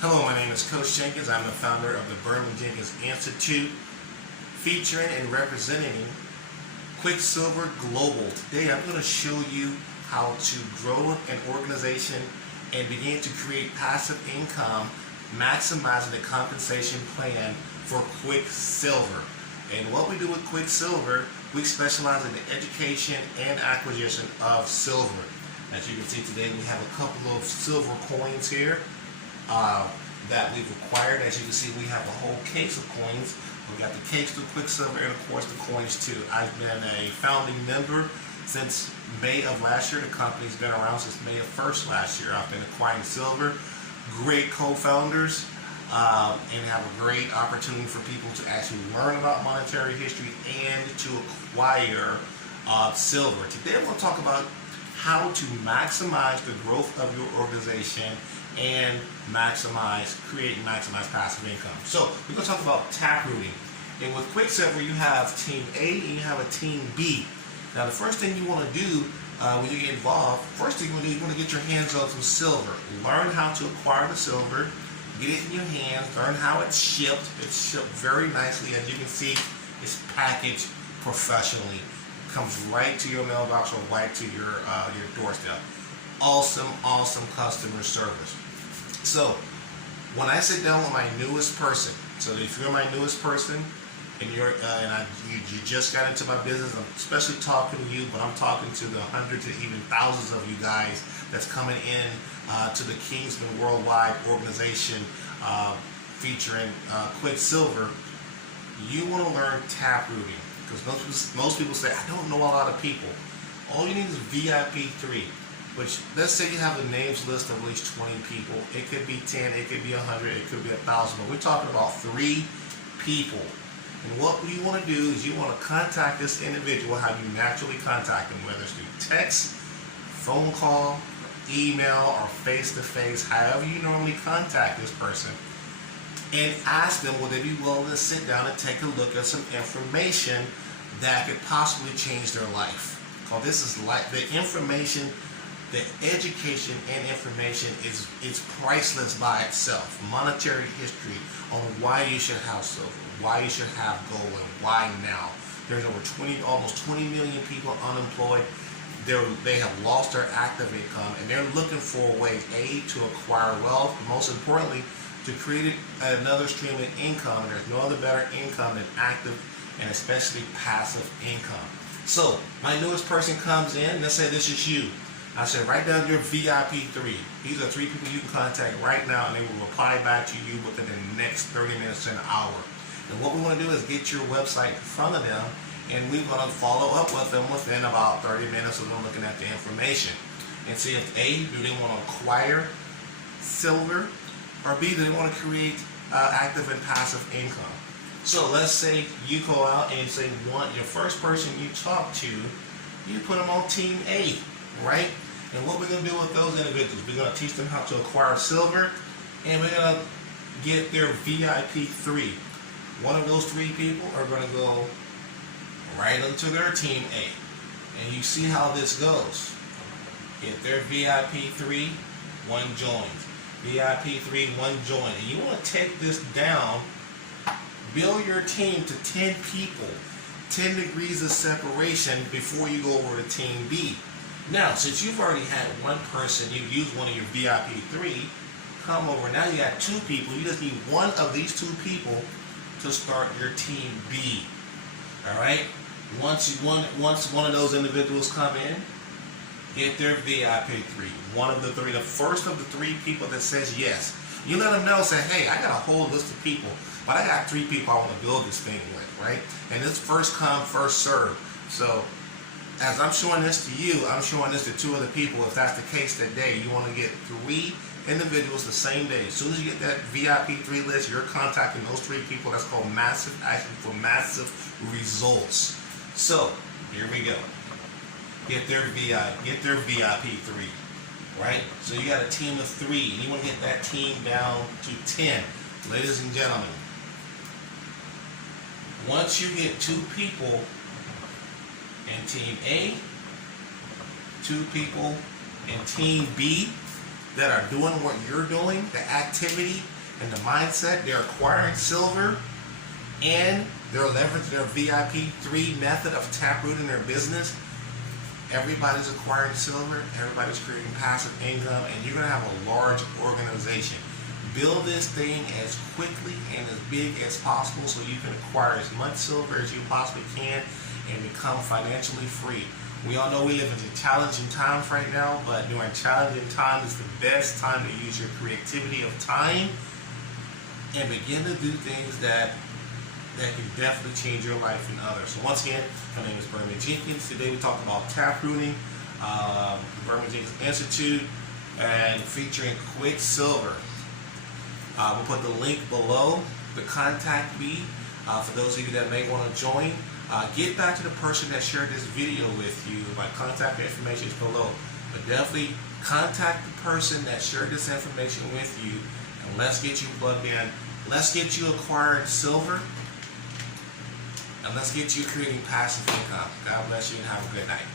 Hello, my name is Coach Jenkins. I'm the founder of the Birman Jenkins Institute, featuring and representing Quicksilver Global. Today I'm going to show you how to grow an organization and begin to create passive income, maximizing the compensation plan for Quicksilver. And what we do with Quicksilver, we specialize in the education and acquisition of silver. As you can see today, we have a couple of silver coins here that we've acquired. As you can see, we have a whole case of coins. We've got the case of Quicksilver and of course the coins too. I've been a founding member since May of last year. The company's been around since May of 1st last year. I've been acquiring silver, great co-founders, and have a great opportunity for people to actually learn about monetary history and to acquire silver. Today I'm going to talk about how to maximize the growth of your organization and create and maximize passive income. So we're going to talk about taprooting. And with Quicksilver, you have Team A and you have a Team B. Now the first thing you want to do when you get involved, first thing you want to do, you want to get your hands on some silver. Learn how to acquire the silver, get it in your hands, learn how it's shipped. It's shipped very nicely. As you can see, it's packaged professionally. It comes right to your mailbox or right to your doorstep. Awesome customer service. So when I sit down with my newest person, so if you're my newest person and you just got into my business, I'm especially talking to you, but I'm talking to the hundreds and even thousands of you guys that's coming in to the Kingsman Worldwide organization featuring Quicksilver. You want to learn taprooting because most people say, I don't know a lot of people. All you need is VIP 3. Which, let's say you have a names list of at least 20 people. It could be 10, it could be 100, it could be 1,000, but we're talking about 3 people. And what you want to do is you want to contact this individual how you naturally contact them, whether it's through text, phone call, email, or face-to-face, however you normally contact this person. And ask them, will they be willing to sit down and take a look at some information that could possibly change their life. Because this is like the information. The education and information is priceless by itself. Monetary history on why you should have silver, why you should have gold, and why now. There's over almost 20 million people unemployed. They have lost their active income, and they're looking for a way, A, to acquire wealth, but most importantly, to create another stream of income. And there's no other better income than active and especially passive income. So my newest person comes in, let's say this is you. I said, write down your VIP 3. These are 3 people you can contact right now, and they will reply back to you within the next 30 minutes to an hour. And what we want to do is get your website in front of them, and we're going to follow up with them within about 30 minutes of them looking at the information and see if A, do they want to acquire silver, or B, do they want to create active and passive income. So let's say you go out and say your first person you talk to, you put them on Team A. Right? And what we're going to do with those individuals, we're going to teach them how to acquire silver, and we're going to get their VIP 3. One of those 3 people are going to go right into their Team A. And you see how this goes. Get their VIP 3, 1 joins. VIP 3, 1 join. And you want to take this down, build your team to 10 people, 10 degrees of separation before you go over to Team B. Now, since you've already had one person, you've used one of your VIP 3, come over. Now you got 2 people. You just need one of these 2 people to start your Team B. All right? Once one of those individuals come in, get their VIP 3. One of the 3, the first of the 3 people that says yes. You let them know, say, hey, I got a whole list of people, but I got 3 people I want to build this thing with, right? And it's first come, first serve. So as I'm showing this to you, I'm showing this to 2 other people. If that's the case that day, you want to get 3 individuals the same day. As soon as you get that VIP 3 list, you're contacting those 3 people. That's called massive action for massive results. So here we go. Get their VIP 3, right? So you got a team of 3, and you want to get that team down to 10. Ladies and gentlemen, once you get 2 people in Team A, 2 people in Team B, that are doing what you're doing, the activity and the mindset. They're acquiring silver, and they're leveraging their VIP 3 method of taproot in their business. Everybody's acquiring silver, everybody's creating passive income, and you're going to have a large organization. Build this thing as quickly and as big as possible so you can acquire as much silver as you possibly can and become financially free. We all know we live in challenging times right now, but during challenging times is the best time to use your creativity of time and begin to do things that can definitely change your life and others. So once again, my name is Birman Jenkins. Today we talked about taprooting, the Birman Jenkins Institute, and featuring Quicksilver. We'll put the link below, the contact me, for those of you that may want to join. Get back to the person that shared this video with you. My contact information is below. But definitely contact the person that shared this information with you, and let's get you plugged in. Let's get you acquiring silver, and let's get you creating passive income. God bless you and have a good night.